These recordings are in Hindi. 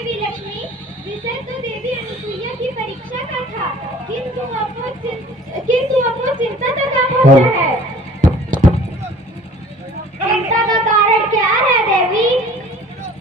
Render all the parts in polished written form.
देवी लक्ष्मी, विषय तो देवी अनुसुईया की परीक्षा का था, किंतु अब वो चिंता का काम होता है। चिंता का कारण क्या है देवी?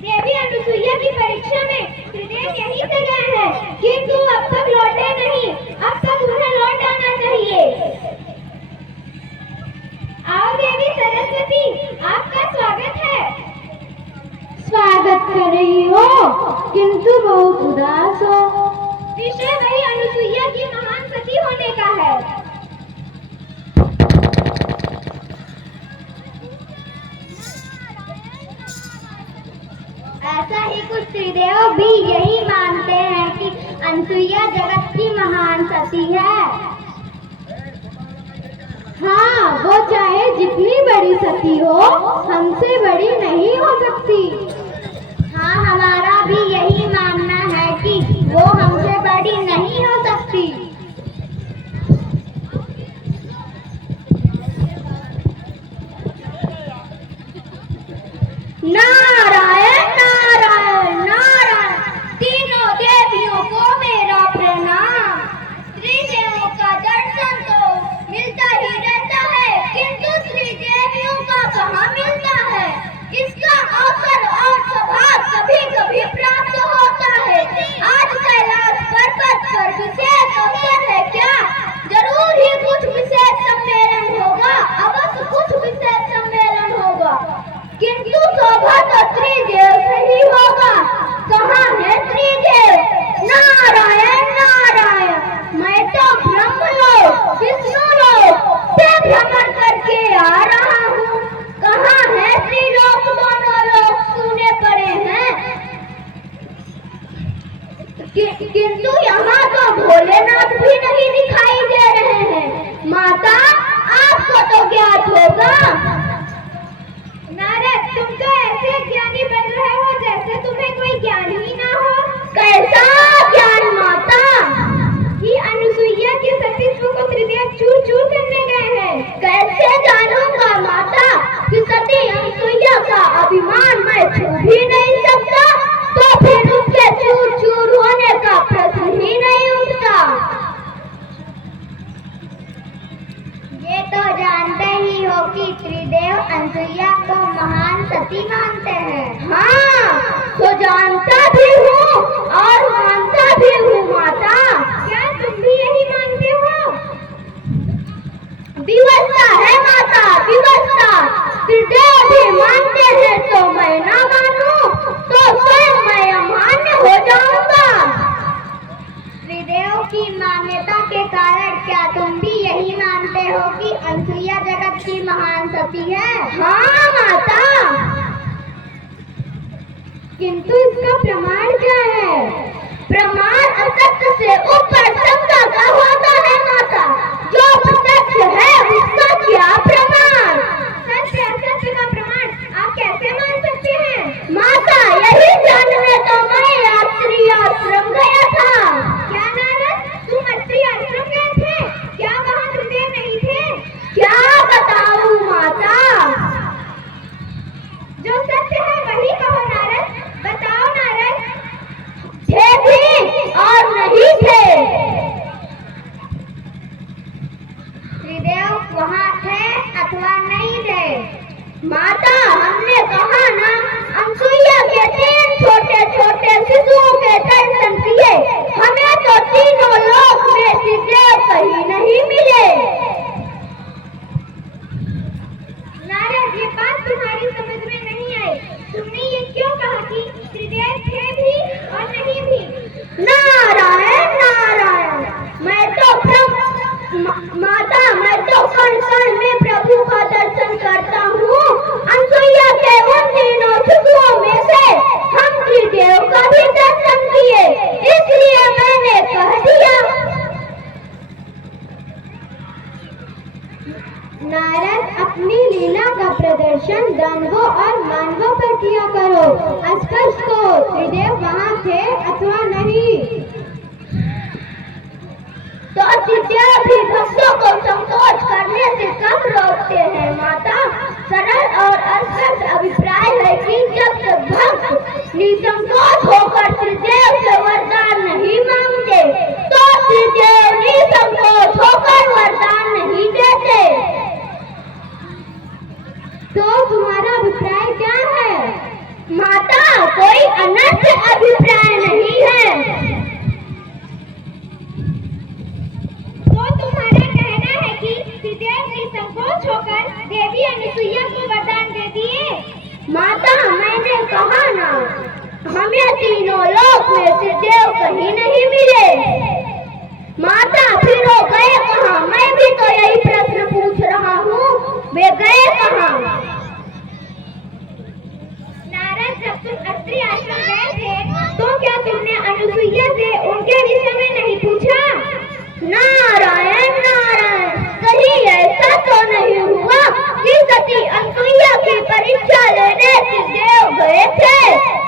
देवी अनुसुईया की परीक्षा में त्रिदेव यहीं से गए हैं, किंतु अब तक लौटे नहीं। अब तक उन्हें लौट आना चाहिए। आओ देवी सरस्वती, आपका स्वागत है। स्वागत कर रही हो, किंतु बहुत उदास हो। विषय वही अनुसुईया की महान सती होने का है। ऐसा ही कुछ त्रिदेव भी यही मानते हैं कि अनुसुईया जगत की महान सती है। हाँ, वो चाहे जितनी बड़ी सती हो, हमसे बड़ी नहीं हो सकती। हाँ, हमारा भी यही मानना है कि वो हमसे बड़ी नहीं हो सकती। नारायण नारायण नारायण, तीनों देवियों को मेरा प्रणाम। त्रिदेवों का दर्शन तो मिलता ही रहता है, किंतु त्रिदेवियों का कहाँ मिलता है। इसका अवसर और सौभाग्य कभी कभी प्राप्त होता है। आज कैलाश पर्वत पर विशेष अवसर है क्या? जरूर ही कुछ विशेष सम्मेलन होगा, अवश्य कुछ विशेष सम्मेलन होगा, किंतु शोभा तो त्रिदेव से ही होगा। कहाँ है त्रिदेव? नारायण नारायण, मैं तो ब्रह्मलोक विष्णुलोक से भ्रमण करके आ रहा हूँ। कहाँ है त्रिलोक? दोनों लोग सुने पड़े हैं, किंतु यहाँ तो भोलेनाथ भी नहीं दिखाई दे रहे हैं। माता, आपको तो ज्ञात होगा। नारद, तुम तो ऐसे ज्ञानी बन रहे हो जैसे तुम्हें कोई ज्ञान ही ना हो। कैसा ज्ञान माता? कि अनुसुईया के सतीत्व को त्रिदेव चूर चूर करने गए हैं। कैसे जानूंगा माता कि सती अनुसुईया का अभिमान मैं छू भी नहीं सकता, तो फिर उसके चूर चूर होने का प्रश्न ही नहीं उठता। ये तो जानते ही हो कि त्रिदेव अनुसुईया को महान सती मानते हैं। हाँ, तो जानता भी हूँ और मानता भी हूँ माता। क्या तुम भी यही मानते हो? विवशता है माता, विवशता। त्रिदेव भी मानते हैं तो मैं ना मानूं तो स्वयं मैं अमान्य हो जाऊंगा। त्रिदेव की मान्यता के कारण क्या तुम भी यही मानते हो कि अनुसुईया जगत की महान सती है? हाँ माता। किंतु इसका प्रमाण क्या है? प्रमाण असत्य से ऊपर शंका का होता है माता। जो सत्य है उसका क्या प्रमाण? सत्य असत्य का प्रमाण आप कैसे मान सकते हैं? माता, यही जानने तो मैं अत्रि आश्रम गया था। क्या नारद, तुम अत्रि आश्रम गए थे? क्या वहाँ त्रिदेव नहीं थे? क्या बताऊं माता? जो सत्य है वही कहो नारद, बताओ नारद। थे भी और नहीं थे। त्रिदेव वहाँ थे अथवा नहीं थे। माता, हमने कहा ना, अनुसुईया के 3 छोटे छोटे शिशुओं के दर्शन किए। हमें तो तीनों लोक में त्रिदेव कहीं नहीं मिले। नारद, ये बात तुम्हारी समझ में नहीं आई। तुमने ये क्यों कहा कि त्रिदेव थे भी और नहीं भी? नारायण नारायण, मैं तो माता, मैं तो कण कण में प्रभु का दर्शन करता हूँ। अनुसुईया के उन तीनों शिशुओं में से हम त्रिदेव का भी दर्शन किए, इसलिए मैंने कह दिया। नारद, अपनी लीला का प्रदर्शन दानवों और मानवों पर किया करो। स्पष्ट करो, त्रिदेव वहाँ थे अथवा नहीं। तो त्रिदेव भी भक्तों को संकोच करने से कम रोकते हैं माता। सरल और स्पष्ट अभिप्राय है कि जब तक भक्त निसंकोच होकर कोई अनर्थ अभिप्राय नहीं है। तो तुम्हारा कहना है कि त्रिदेव निसंकोच होकर देवी अनुसुईया को वरदान दे दिए? माता, मैंने कहा ना, हमें तीनों लोक में त्रिदेव कहीं नहीं मिले। माता, फिर वो गए कहाँ? मैं भी तो यही प्रश्न पूछ रहा हूँ, वे गए कहाँ? नारद, जब तुम अत्रि आश्रम गए थे तो क्या तुमने अनुसुईया से उनके विषय में नहीं पूछा? नारायण नारायण, कहीं ऐसा तो नहीं हुआ कि सती अनुसुईया की परीक्षा लेने त्रिदेव गए थे?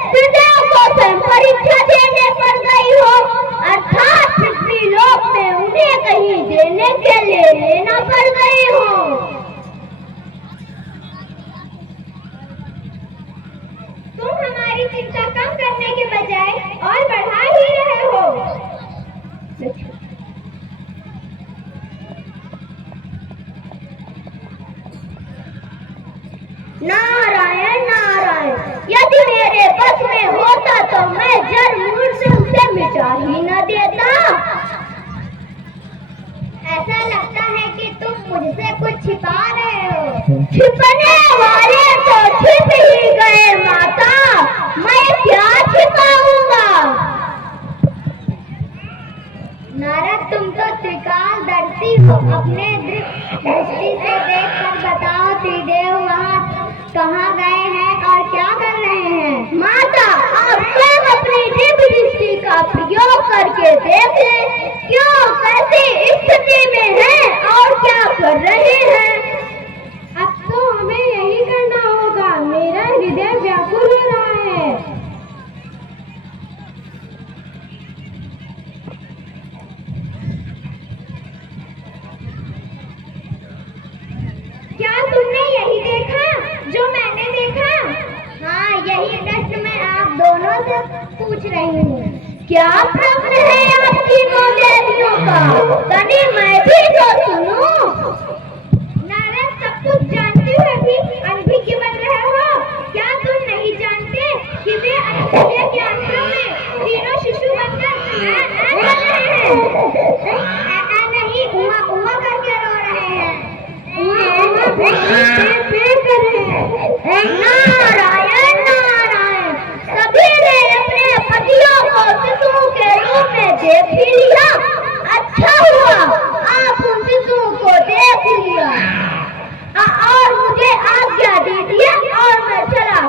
त्रिदेव को स्वयं परीक्षा देने पर गई हो, अर्थात पृथ्वी लोक में उन्हें कहीं देने के लिए लेना पड़ गई हो। तुम हमारी चिंता कम करने के बजाय और बढ़ा ही रहे हो। नारायण नारायण, यदि मेरे बस में होता तो मैं जड़ मूल से उसे मिटा ही न देता। ऐसा लगता है कि तुम मुझसे कुछ छिपा रहे हो। छिपने वाले तो छिप ही गए माता, मैं क्या छिपाऊंगा? नारद, तुम तो त्रिकालदर्शी हो, अपने दृष्टि से देखकर बताओ त्रिदेव वहाँ कहाँ गए हैं और क्या कर रहे हैं? माता, आप स्वयं अपनी दिव्य दृष्टि का प्रयोग करके देख लें, क्यों कैसी स्थिति में हैं और क्या कर रहे हैं। अब तो हमें यही करना होगा, मेरा हृदय व्याकुल हो रहा है। क्या तुमने यही देखा जो मैंने देखा? हाँ, यही प्रश्न मैं आप दोनों से पूछ रही हूँ। क्या प्रश्न है आप तीनों देवियों का? तनी मैं भी तो सुनूं। नारद, सब कुछ जानते हुए भी अनभिज्ञ बन रहे हो। क्या तुम नहीं जानते कि वे अनुसुईया के आश्रम में तीनों शिशु बनकर कर रहे हैं? नहीं, उमा उमा करके रो रहे हैं। नारायण नारायण, सभी ने अपने पतियों को शिशु के रूप में देख ही लिया। अच्छा हुआ आप उन शिशुओं को देख लिया और मुझे आज्ञा दीजिए और मैं चला।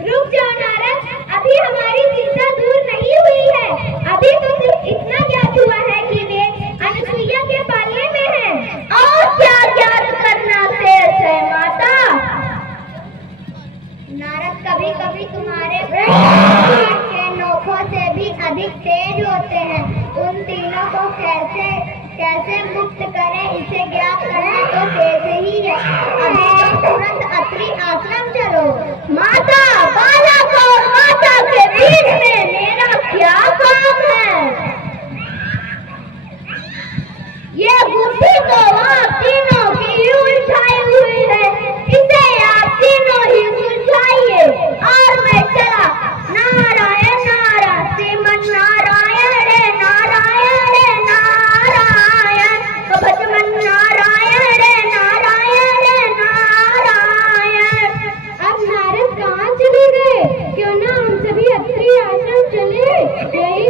रुक जाओ नारद, अभी हमारी चिंता दूर नहीं हुई है। अभी तो सिर्फ इतना ज्ञात हुआ है कि वे अनुसुईया के पालने में हैं। और क्या ज्ञात करना शेष है माता? नारद, कभी कभी तुम्हारे के नोखों से भी अधिक तेज होते हैं। उन तीनों को कैसे मुक्त करें, इसे ज्ञात करना तो शेष ही है। अभी तो तुरंत अत्रि आश्रम चलो। माता, बालक और माता के बीच में मेरा क्या काम है? ये बुद्धि तो आप तीनों की ही उलझाई हुई है, इसे आप तीनों ही सुलझाइए और मैं चला। नारायण नारायण, श्रीमन नारायण रे नारायण रे नारायण, भजमन नारायण रे नारायण रे नारायण। अब नारद कहाँ चले गए? क्यों ना हम सभी अत्रि आश्रम चले, यही